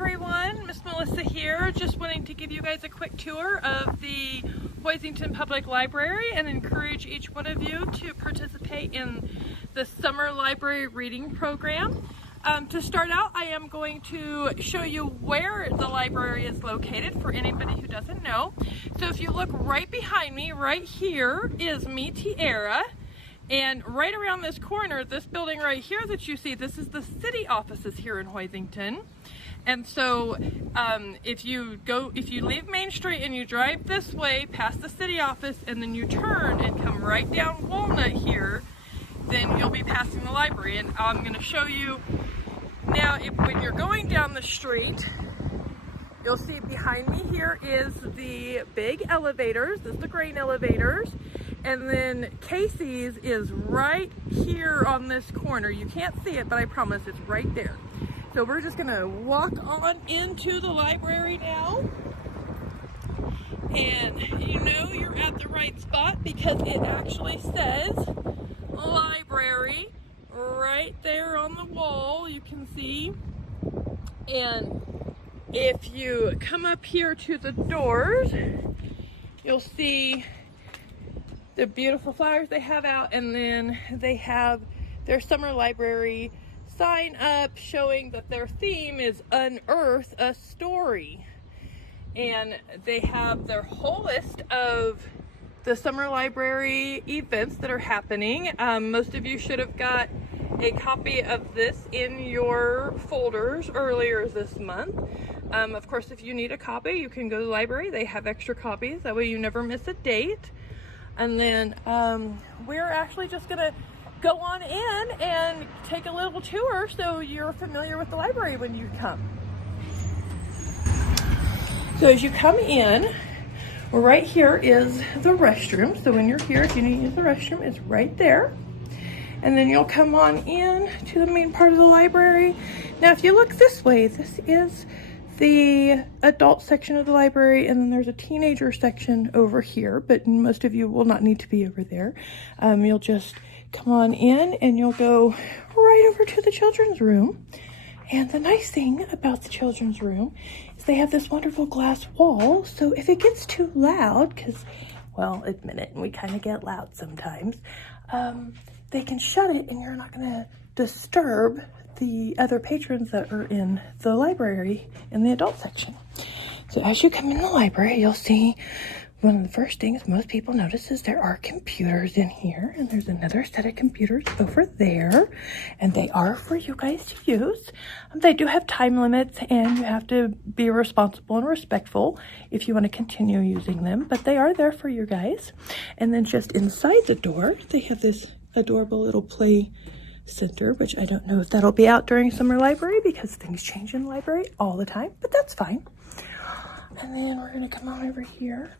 everyone, Miss Melissa here, just wanting to give you guys a quick tour of the Hoisington Public Library and encourage each one of you to participate in the summer library reading program. To start out, I am going to show you where the library is located for anybody who doesn't know. So if you look right behind me, right here is Mi Tierra. And right around this corner, this building right here that you see, this is the city offices here in Hoisington. And so if you leave Main Street and you drive this way past the city office and then you turn and come right down Walnut here, then you'll be passing the library. And I'm going to show you now, when you're going down the street, you'll see behind me here is the big elevators. This is the grain elevators. And then Casey's is right here on this corner. You can't see it, but I promise it's right there. So we're just gonna walk on into the library now. And you know you're at the right spot because it actually says library right there on the wall, you can see. And if you come up here to the doors, you'll see the beautiful flowers they have out, and then they have their summer library sign up showing that their theme is Unearth a Story. And they have their whole list of the summer library events that are happening. Most of you should have got a copy of this in your folders earlier this month. Of course, if you need a copy, you can go to the library. They have extra copies. That way you never miss a date. And then we're actually just gonna go on in and take a little tour so you're familiar with the library when you come. So as you come in, right here is the restroom. So when you're here, if you need to use the restroom, it's right there. And then you'll come on in to the main part of the library. Now if you look this way, this is the adult section of the library, and then there's a teenager section over here, but most of you will not need to be over there. You'll just come on in and you'll go right over to the children's room. And the nice thing about the children's room is they have this wonderful glass wall, so if it gets too loud, because, well, admit it, we kind of get loud sometimes, they can shut it and you're not going to disturb the other patrons that are in the library in the adult section. So as you come in the library, you'll see one of the first things most people notice is there are computers in here, and there's another set of computers over there, and they are for you guys to use. They do have time limits, and you have to be responsible and respectful if you want to continue using them, but they are there for you guys. And then just inside the door, they have this adorable little play center, which I don't know if that'll be out during summer library because things change in the library all the time, but that's fine. And then we're gonna come on over here.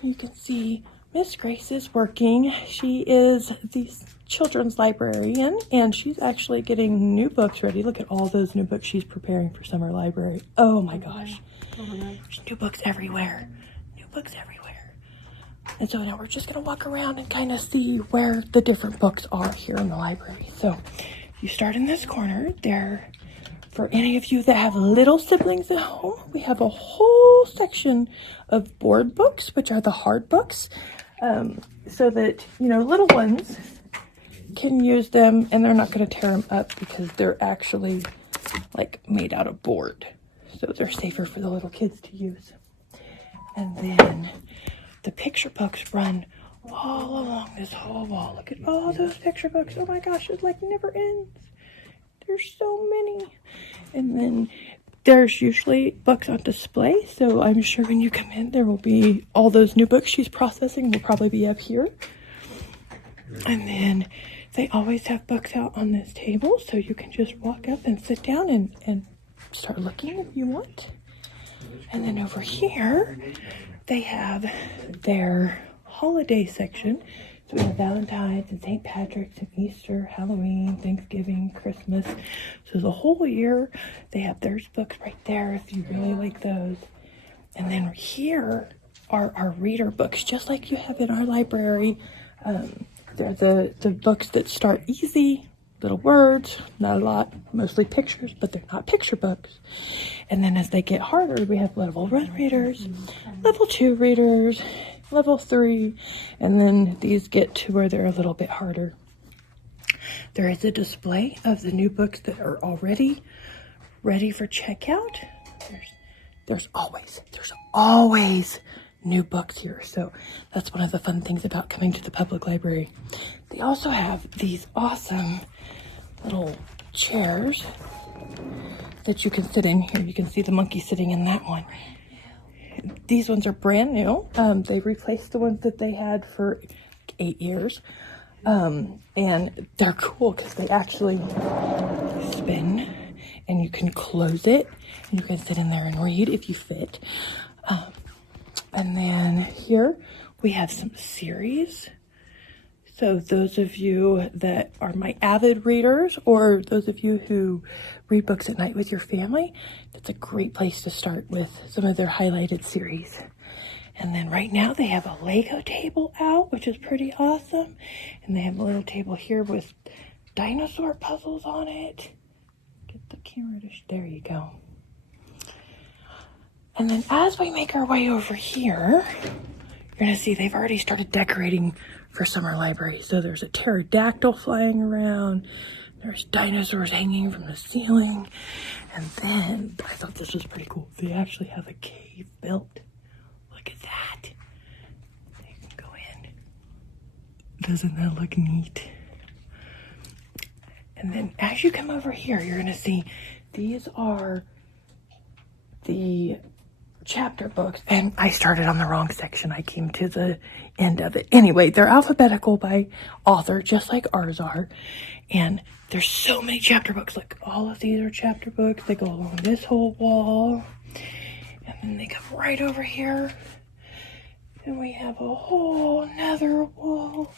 You can see Miss Grace is working. She is the children's librarian, and she's actually getting new books ready. Look at all those new books she's preparing for summer library. Oh my gosh. There's new books everywhere. New books everywhere. And so now we're just going to walk around and kind of see where the different books are here in the library. So you start in this corner there. For any of you that have little siblings at home, we have a whole section of board books, which are the hard books, so that, you know, little ones can use them and they're not going to tear them up because they're actually like made out of board. So they're safer for the little kids to use. And then the picture books run all along this whole wall. Look at all those picture books. Oh my gosh, it like never ends. There's so many. And then there's usually books on display. So I'm sure when you come in, there will be all those new books she's processing will probably be up here. And then they always have books out on this table. So you can just walk up and sit down and start looking if you want. And then over here, they have their holiday section. So we have Valentine's and St. Patrick's and Easter, Halloween, Thanksgiving, Christmas. So the whole year, they have their books right there if you really like those. And then here are our reader books, just like you have in our library. They're the books that start easy little words, not a lot, mostly pictures, but they're not picture books. And then as they get harder, we have level 1 readers, level 2 readers, level 3, and then these get to where they're a little bit harder. There is a display of the new books that are already ready for checkout. There's always new books here. So that's one of the fun things about coming to the public library. They also have these awesome little chairs that you can sit in here. You can see the monkey sitting in that one. These ones are brand new. They replaced the ones that they had for 8 years. And they're cool because they actually spin and you can close it and you can sit in there and read if you fit. And then here we have some series. So those of you that are my avid readers, or those of you who read books at night with your family, that's a great place to start with some of their highlighted series. And then right now they have a Lego table out, which is pretty awesome. And they have a little table here with dinosaur puzzles on it. Get the camera to, there you go. And then as we make our way over here, you're gonna see they've already started decorating for summer library. So there's a pterodactyl flying around. There's dinosaurs hanging from the ceiling. And then I thought this was pretty cool. They actually have a cave built. Look at that. You can go in. Doesn't that look neat? And then as you come over here, you're gonna see these are the chapter books, and I started on the wrong section. I came to the end of it. Anyway, they're alphabetical by author, just like ours are. And there's so many chapter books. Like all of these are chapter books. They go along this whole wall. And then they come right over here. And we have a whole another wall.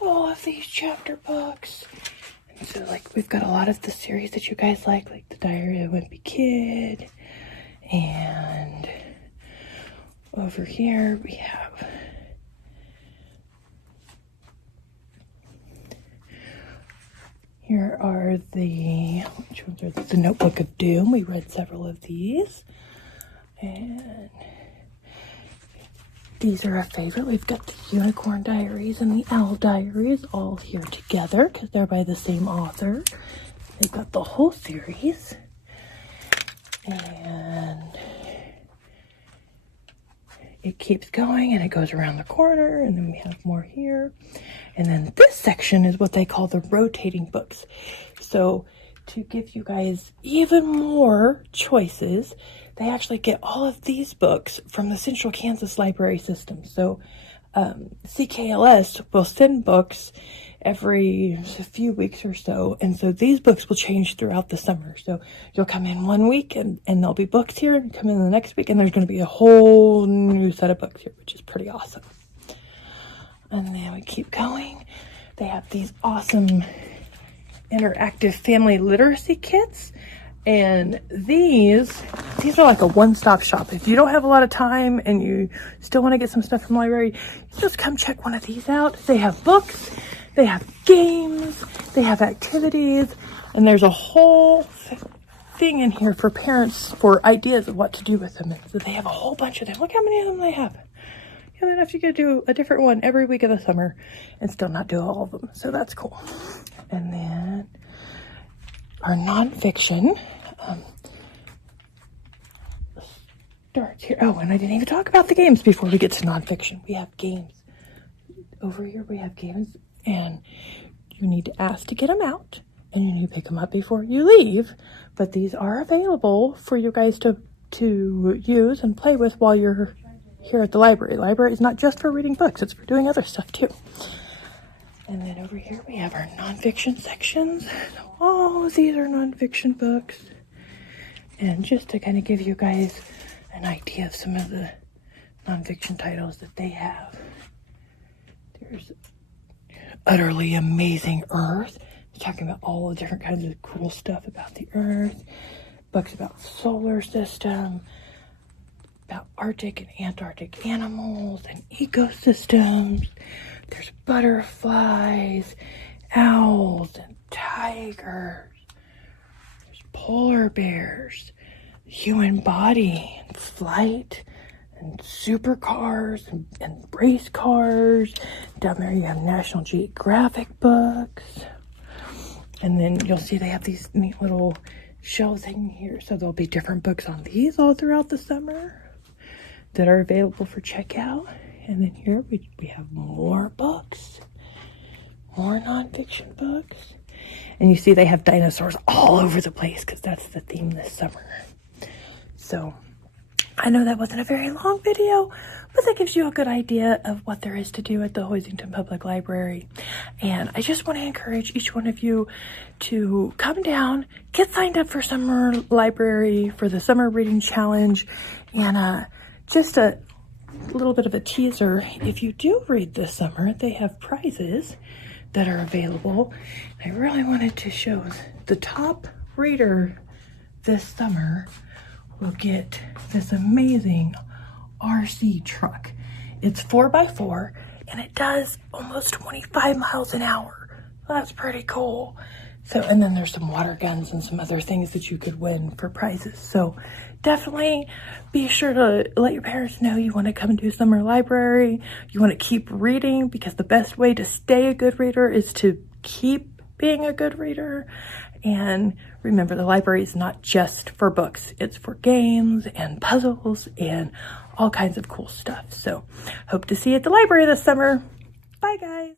All of these chapter books. And so like we've got a lot of the series that you guys like The Diary of a Wimpy Kid. And over here we have here are which ones are these? The Notebook of Doom. We read several of these. And these are our favorite. We've got the Unicorn Diaries and the Owl Diaries all here together because they're by the same author. They've got the whole series. And it keeps going and it goes around the corner, and then we have more here. And then this section is what they call the rotating books. So to give you guys even more choices, they actually get all of these books from the Central Kansas Library System. So CKLS will send books every few weeks or so, and so these books will change throughout the summer. So you'll come in one week and there'll be books here, and come in the next week and there's going to be a whole new set of books here, which is pretty awesome. And then we keep going. They have these awesome interactive family literacy kits, and these are like a one-stop shop. If you don't have a lot of time and you still want to get some stuff from the library, just come check one of these out. They have books, they have games, they have activities, and there's a whole thing in here for parents for ideas of what to do with them. And so they have a whole bunch of them. Look how many of them they have. You don't have to go do a different one every week of the summer and still not do all of them. So that's cool. And then our nonfiction starts here. Oh, and I didn't even talk about the games before we get to nonfiction. We have games. Over here we have games, and you need to ask to get them out, and you need to pick them up before you leave. But these are available for you guys to use and play with while you're here at the library. The library is not just for reading books, it's for doing other stuff too. And then over here we have our nonfiction sections. All of these are nonfiction books. And just to kind of give you guys an idea of some of the nonfiction titles that they have. There's Utterly Amazing Earth. It's talking about all the different kinds of cool stuff about the Earth. Books about solar system, about Arctic and Antarctic animals and ecosystems. There's butterflies, owls and tigers. There's polar bears, human body and flight, and supercars and race cars. Down there you have National Geographic books. And then you'll see they have these neat little shelves hanging here. So there'll be different books on these all throughout the summer that are available for checkout. And then here we have more books, more nonfiction books. And you see they have dinosaurs all over the place because that's the theme this summer. So I know that wasn't a very long video, but that gives you a good idea of what there is to do at the Hoisington Public Library. And I just want to encourage each one of you to come down, get signed up for summer library, for the summer reading challenge. And just a little bit of a teaser, if you do read this summer, they have prizes that are available. I really wanted to show the top reader this summer will get this amazing RC truck. It's 4x4 and it does almost 25 miles an hour. That's pretty cool. So, and then there's some water guns and some other things that you could win for prizes. So definitely be sure to let your parents know you want to come do summer library. You want to keep reading, because the best way to stay a good reader is to keep being a good reader. And remember, the library is not just for books. It's for games and puzzles and all kinds of cool stuff. So hope to see you at the library this summer. Bye, guys.